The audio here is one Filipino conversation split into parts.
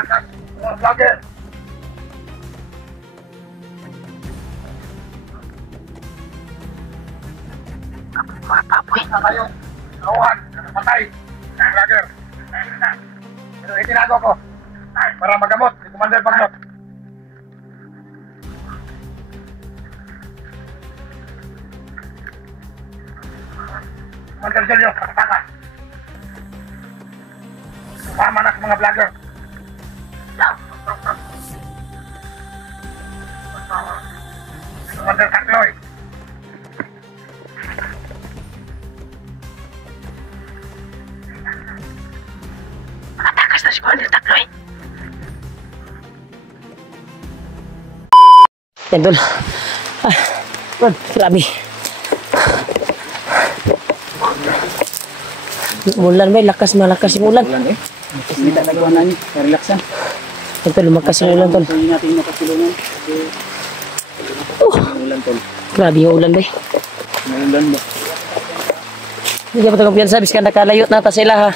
Mga vlogger. Mga papoy na kayo. Nauhan, nakapatay. Mga vlogger. Pero itinago ko para magamot si Commander Pagnot. Commander Julio, nakatakas. Sumama na sa mga vlogger. Commander Takloy. Nakatakas na si Commander Takloy. Yan tol. Grabe. Mulan ba? Lakas malakas yung ulan. Kita nagawa namin, relaxan. Yan tol, lumakas yung ulan tol. Hindi natin makasilungan. Ulan tol. Grabe yung ulan ba? Ulan ba? Hindi ka pa itong kumpiyansa. Bis ka nakalayot na ta sila ha.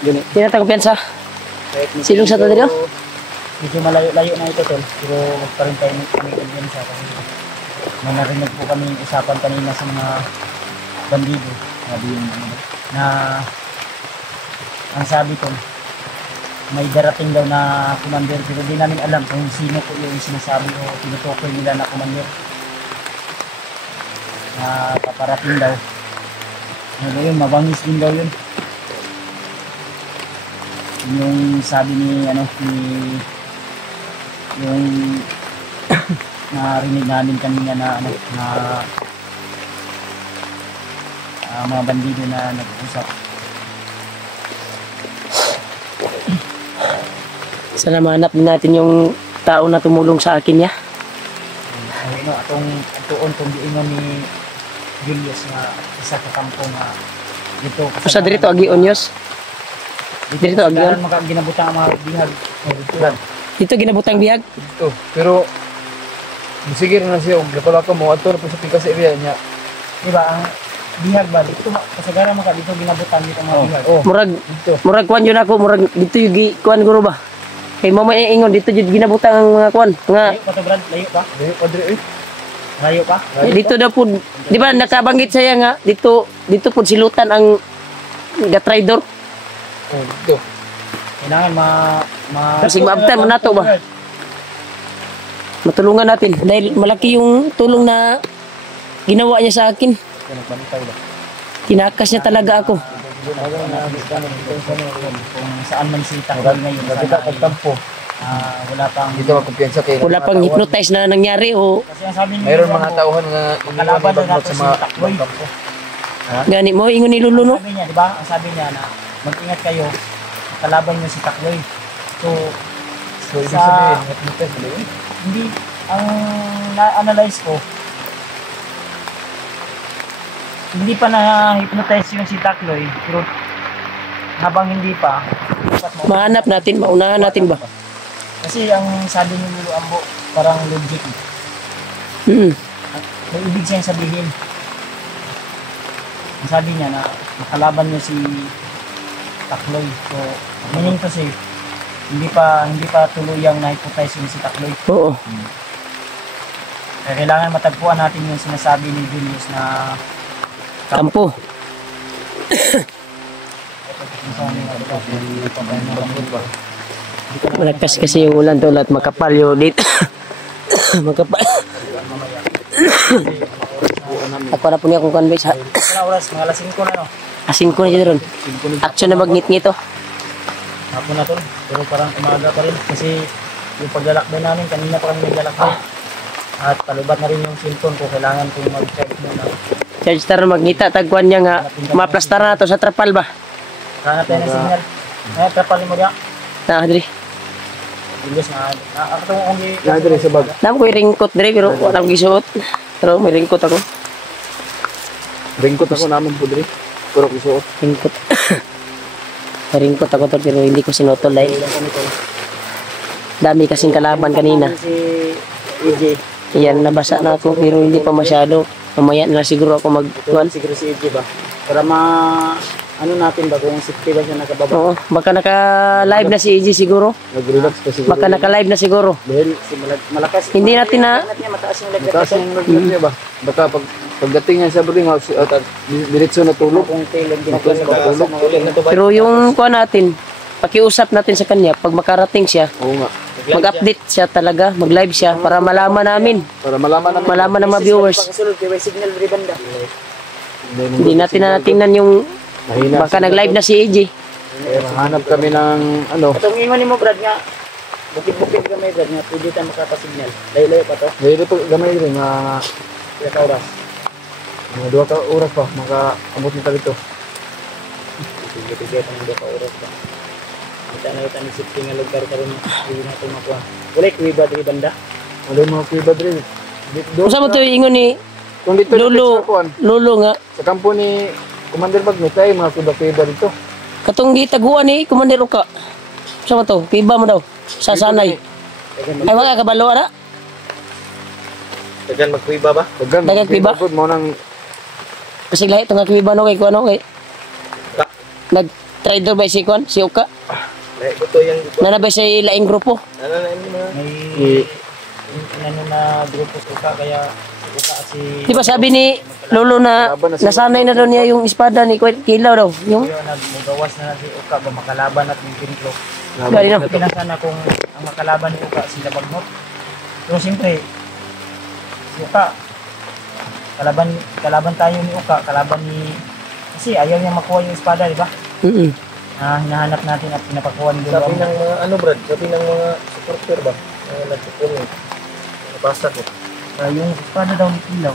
Hindi na itong kumpiyansa. Silong sa tayo dito? Medyo malayo-layo na ito tol. Pero magparin tayo kami kumpiyansa. May narinig po kami usapan kanina sa mga bandido. Sabi yung na ang sabi tol, may darating daw na commander pero di namin alam kung sino po yung sinasabi o tinutukoy nila na commander na paparating daw. Ano yun, mabangis din daw yun. Yung sabi ni ano ni yung narinig namin kanina na ano na mga bandido na nag-uusap. Sana mahanap din natin yung tao na tumulong sa akin niya. Ano, atong tuon kung diingon ni Julius na isa ka kampo nga dito. Sa dito Agion Yos. Dito Agion. Maka ginabutang ang mga bihag. Dito ginabutang bihag. Ito, pero sige na siya, lako-lako mo ato na po sa pikas area niya. Diba ang bihag ba dito kasagaran maka dito ginabutang dito mga bihag. Murag kuan yun ako, murag dito yung kuan guro ba? Kay mama ingon dito jud ginabutang ang mga kuan, nga Layo pa to Brad, layo pa. Layo pa. dito daw po, di ba nakabanggit saya nga dito po silutan ang gatraidor. Oh, dito. Kailangan Kasi maabtan mo nato ba? Matulungan natin dahil malaki yung tulong na ginawa niya sa akin. Tinakas niya talaga ako. kung saan man si Takloy ngayon. Nakita pagtampo. Wala pang Dito magkumpiyansa kayo. Wala pang hypnotize na nangyari o kasi ang sabi niya Mayroon mga tauhan nga kalaban na nato sa si mga Takloy. gani mo ingon ni Lulu no. Sabi niya, di ba? Ang sabi niya na mag-ingat kayo, kalaban niyo si Takloy. So ibig sabihin, hypnotize ba yun? hindi ang na-analyze ko hindi pa na-hypnotize yung si Takloy pero habang hindi pa dapat mo Mahanap natin, maunahan natin ba? kasi ang sabi ni Lulu Ambo parang logic may ibig siyang sabihin ang sabi niya na makalaban niya si Takloy so meaning to say hindi pa tuluyang na-hypnotize yung si Takloy. Oo. Kaya kailangan matagpuan natin yung sinasabi ni Julius na Kampo. Malakas kasi yung ulan tol at makapal yung dito. Makapal. Ako na po niya kung convex ha. oras, mga alas 5 na no? Asing ko na dyan ron. Action na magnit-ngit to. Hapon na tol, pero parang umaga pa rin kasi yung paglalakbay namin, kanina pa kami naglalakbay. At palubat na rin yung cellphone ko, kailangan kong mag-charge muna. Charge tar magngita tagkuan niya nga maplastar na to sa trapal ba? Hanap tayo ng signal. Trapal mo diya. Na diri. Julius na ako itong ongi. Nadiri sa bag. Dam ko ringkot diri pero wala ko gisuot. Pero may ringkot ako. Ringkot ako namin po diri. Pero kusuot. Ringkot. Ringkot ako to pero hindi ko sinotol dahil dami kasing kalaban kanina. Si EJ. Yan nabasa na ako pero hindi pa masyado. Mamaya na siguro ako mag-kuan. Siguro si EJ ba? Para ano natin ba kung safety ba siya nakababa. Oo, baka naka-live na si EJ siguro. Nag-relax pa siguro. Baka naka-live na siguro. Dahil malakas. Hindi natin na- Niya, mataas yung lagnat. Mataas yung lagnat niya ba? Baka pagdating niya sa boarding house, diretso na tulog. Kung kailan Matulog, matulog. Pero yung kuha natin, pakiusap natin sa kanya, pag makarating siya, Oo nga. mag-update siya talaga, mag-live siya para malaman namin. Para malaman namin. Malaman ng mga viewers. Pagkasulod, kaya may signal ribanda. Hindi natin na tingnan yung Mahina. baka nag-live na si EJ. Kaya mahanap kami ng ano. Itong ingon ni mo, Brad, nga, bukid-bukid kami, Brad, nga, pwede tayo makapasignal. Layo-layo pa to. Dahil ito gamay rin nga Kaya ka oras. mga 2 ka oras pa makaabot nito dito. Sige-sige, ng 2 ka oras pa. Kita na kita ni safety nga lugar ka rin. Hindi natin makuha. Wala, kuwi ba, ribanda? Wala yung mga kuiba rin. Kung saan mo ito yung ingon ni Kung dito Lolo, sa kuwan, Lolo nga, sa kampo ni Commander Magnet ay mga kuiba-kuiba dito. katong gitaguan ni Commander Uka. Saan mo to? Kiba mo daw. Sasanay. Ay, wala kabalo na. Tagan magkuiba ba? Dagan, Dagan kuiba? good mo nang Kasi lahi itong kiba no kay kuano kay. Nag-trader ba si Kwan? Si Uka? Ito yung Nanabay sa laing grupo. ano na yun mga may ano na grupo sa uka kaya si uka at si Di ba sabi ni Lolo na nasanay na daw niya yung espada ni Kilaw daw. Yung Kuya nagmugawas na si uka ba makalaban at yung pinklok. Dali na. Pinasana kung ang makalaban ni uka sila bagnot. Pero siyempre si uka kalaban tayo ni uka, kalaban ni kasi ayaw niya makuha yung espada, di ba? Hinahanap natin at pinapakuha ni Lolo. Sabi ng mga ano Brad, sabi ng mga supporter ba, mga nagsupunin, nabasa ko. Yung espada daw ni Kilaw,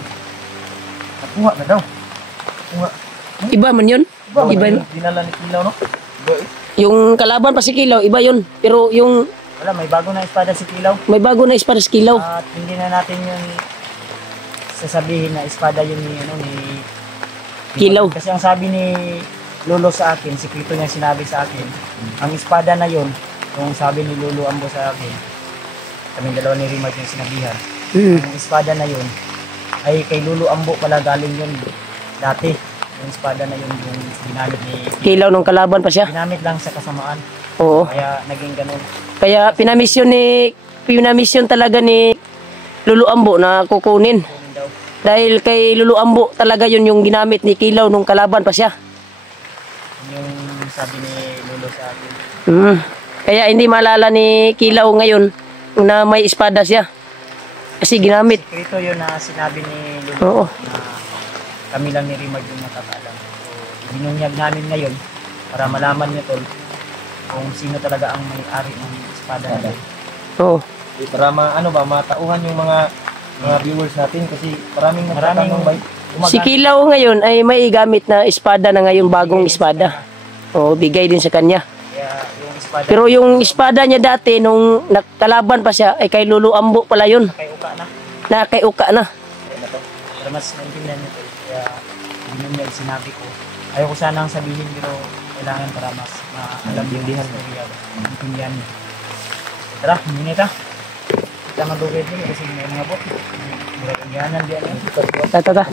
nakuha na daw. Nakuha. Iba man yun. Iba yun. Dinala ni Kilaw, no? Yung kalaban pa si Kilaw, iba yun. Pero yung Wala, may bago na espada si Kilaw. may bago na espada si Kilaw. At hindi na natin yung sasabihin na espada yun ni ano ni Kilaw. Kasi ang sabi ni Lolo sa akin, sikreto niya sinabi sa akin, ang espada na yun, yung sabi ni Lolo Ambo sa akin, kaming dalawa ni Rimag yung sinabihan, ang espada na yun ay kay Lolo Ambo pala galing yun dati. Yung espada na yun yung ginamit ni Kilaw nung kalaban pa siya. ginamit lang sa kasamaan. Oo. Kaya naging ganun. Kaya pinamisyon talaga ni Lolo Ambo na kukunin. Ganun daw. Dahil kay Lolo Ambo talaga yun yung ginamit ni Kilaw nung kalaban pa siya. Yung sabi ni Lolo sa akin. Kaya hindi malala ni Kilaw ngayon na may espada siya. Kasi ginamit. Sikreto yun na sinabi ni Oo. Lolo na kami lang ni Rimag yung nakakaalam. So, binunyag namin ngayon para malaman niyo tol kung sino talaga ang may-ari ng espada na yun. Oo. Para ano ba, matauhan yung mga viewers natin kasi maraming nagtatanong ba? Si Kilaw ngayon ay may gamit na espada na ngayon, bagong espada. Oo, bigay din sa kanya. Kaya yung espada Pero yung espada niya dati nung nakalaban pa siya ay kay Lolo Ambo pala yun. kay Uka na. Na kay Uka na. Kaya na to. Para mas naintindihan niyo tol. Kaya binunyag sinabi ko. Ayaw ko sanang sabihin pero kailangan para mas maalam yung dihan ko. Intindihan niyo. Tara, hindi ta. Kita magugay din kasi may mga bot. Iyanan diyan yan. Tata.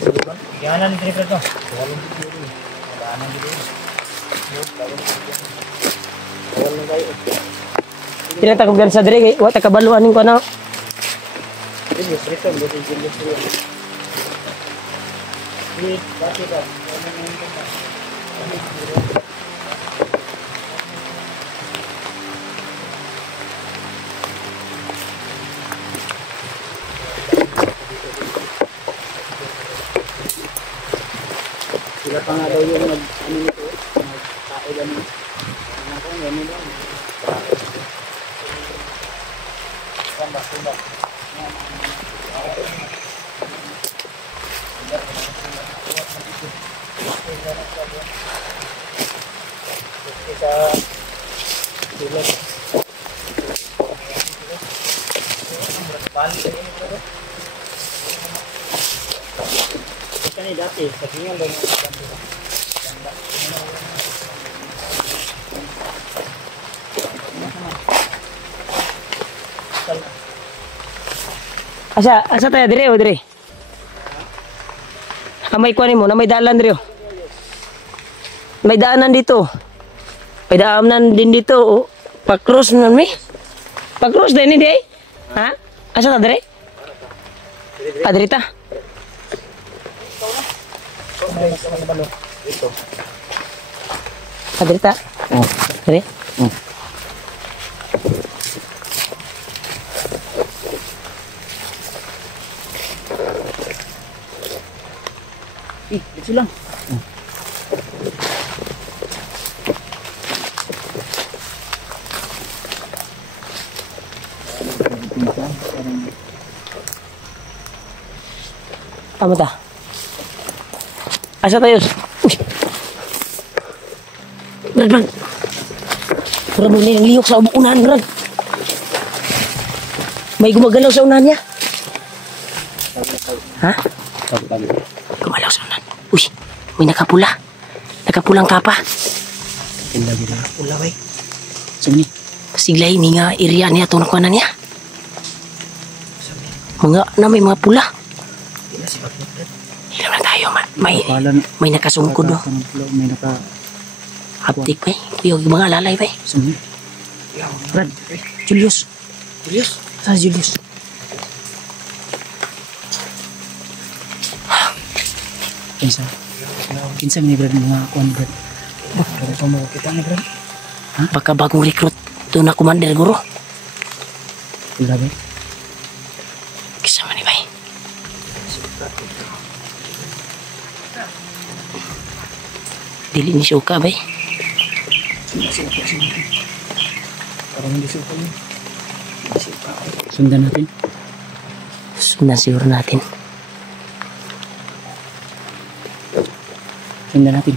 Iyanan ni Triplet to. Iyanan dito. Tinata ko sa dire kay wa ta kabaluan ko na. Ini cerita buat jenis dia. Ini pasti dah. Sila pa nga daw yung ano nito, nagtao lang yun. Ano ko, gano'n daw. Samba. Ini dati, sakingan daw yung Asa tayo dire o dire. Amay kuanin mo na may dalan dire. may daanan dito. May daanan din dito. Oh. Pa-cross na mi. Pa-cross din hindi. Ha? Asa ka dire? Dirita. Dirita. Oh. Dire. Dito lang. Tama ta. Asa tayo? Uy. Brad. Pura mo na yung liyok sa unahan, Brad. May gumagalaw sa unahan niya. Ha? Gumalaw sa unahan. Uy, may nakapula. Nakapulang kapa. Pula bay. Sumni. Pasiglay, may nga area niya itong nakuha niya. Mga na may mga pula. Hilam na tayo. May nakasungkod do. May naka Haptik bay. Yung mga lalay bay. sumni. Brad, Julius. Saan si Julius? Kinsa ni Brad mga kuan Brad. Brad mo kita ni Brad. Baka bagong recruit doon na commander guro. Pula bay. Kisama ni bay. Dili ni suka bay. Parang hindi suka niya. Sundan natin. Sundan siguro natin. Sundan natin.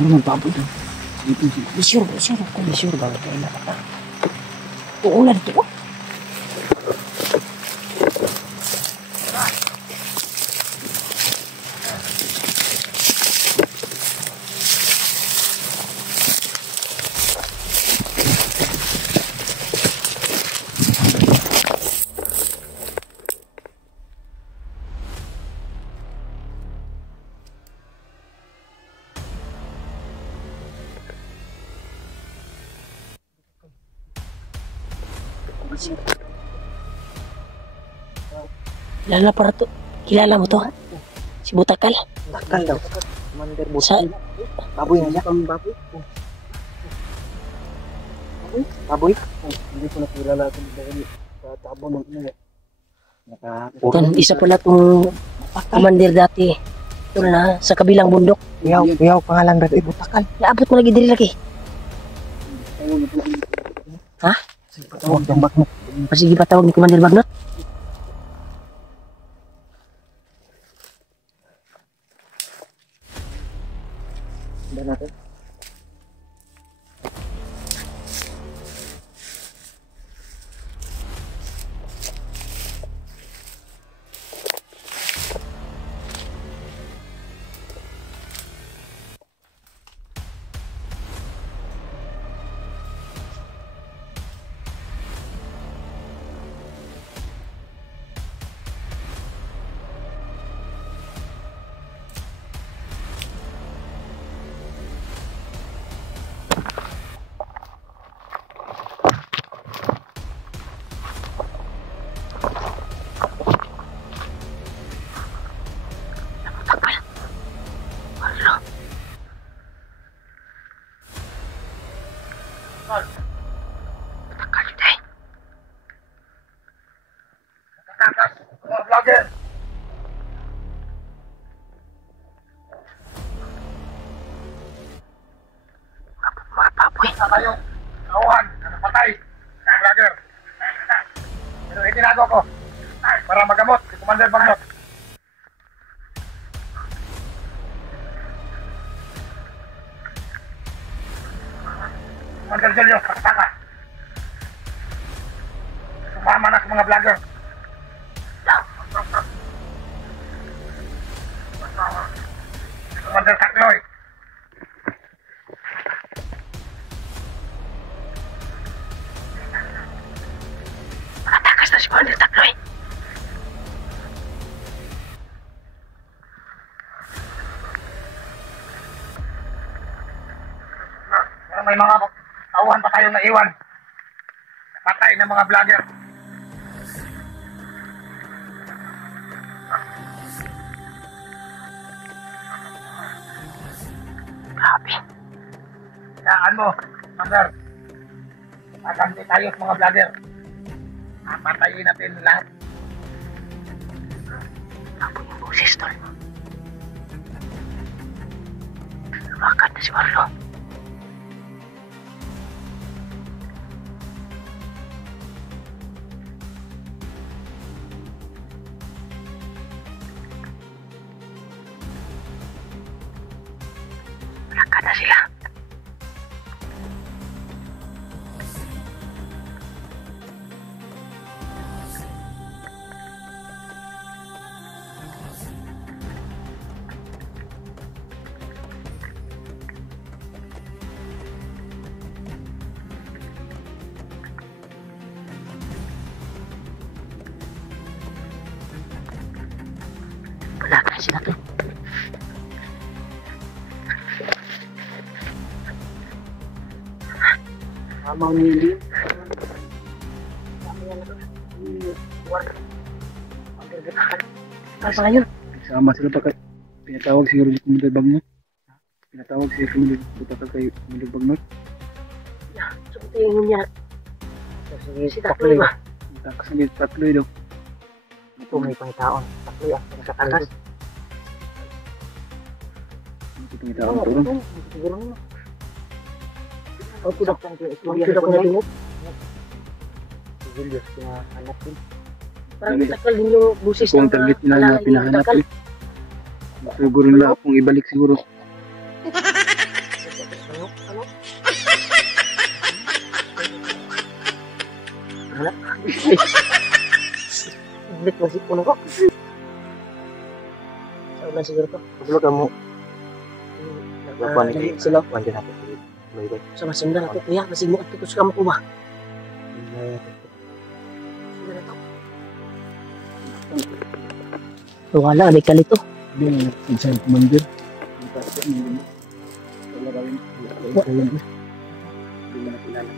Ano magbaboy doon? Sure ba? Uulan ito. Kilala para to. Kilala mo to? Si Butakal. Takal daw. Commander Sa Baboy nga siya. Baboy? Baboy? Hindi ko nakilala ito dahil sa tabo ng ina. kan isa pala tong commander dati. Ito na sa kabilang bundok. Yaw pangalan Brad. Butakal. Naabot mo lagi diri lagi. Ha? Patawag ng bakmo. Pasige pa tawag ni Commander Bagnot. Sundan natin. Vlogger! Isa kayong nauhan na napatay ng vlogger. Pero itinago ko para magamot si Commander Bagnot. Commander Julio, pakataka. mga vlogger. Commander Takloy. Nakatakas na si Commander Takloy. Pero may mga tauhan pa tayong naiwan. Patay ng mga vlogger. Grabe. Kayaan mo, Commander. Maganti tayo sa mga vlogger. Patayin natin lahat. Ako yung boses, tol. Lumakan na si Marlo. Lumakan na sila. Lumakan na sila, tol. Amaw ni Lili. Para sa ngayon. Sama sila pa kay pinatawag siguro ni Commander Bagnot. Pinatawag si Commander Butaka kay Commander Bagnot. So, tingin niya. Si Takloy ba? Takas na dito Takloy daw. Ito may pangitaon. Takloy ang nakatakas. Ito pinatawag turun. Siguro mo. Pagkudak lang yung istorya ko na tingog. Julius na anak din. Parang takal din yung busis Kung target nila na pinahanap eh. Siguro nila akong ibalik siguro. Ano? Wala. Ibalik na si puno ko. Sa una siguro to. Paglo ka mo. Dali sila. Wanda natin. Bye-bye. Sa masundan nato kuya. Masig mo at tutos ka mo ko ba? Sundan na to. Wala, may kalito. Hindi na sa Commander. Wala kami. Hindi na kilala.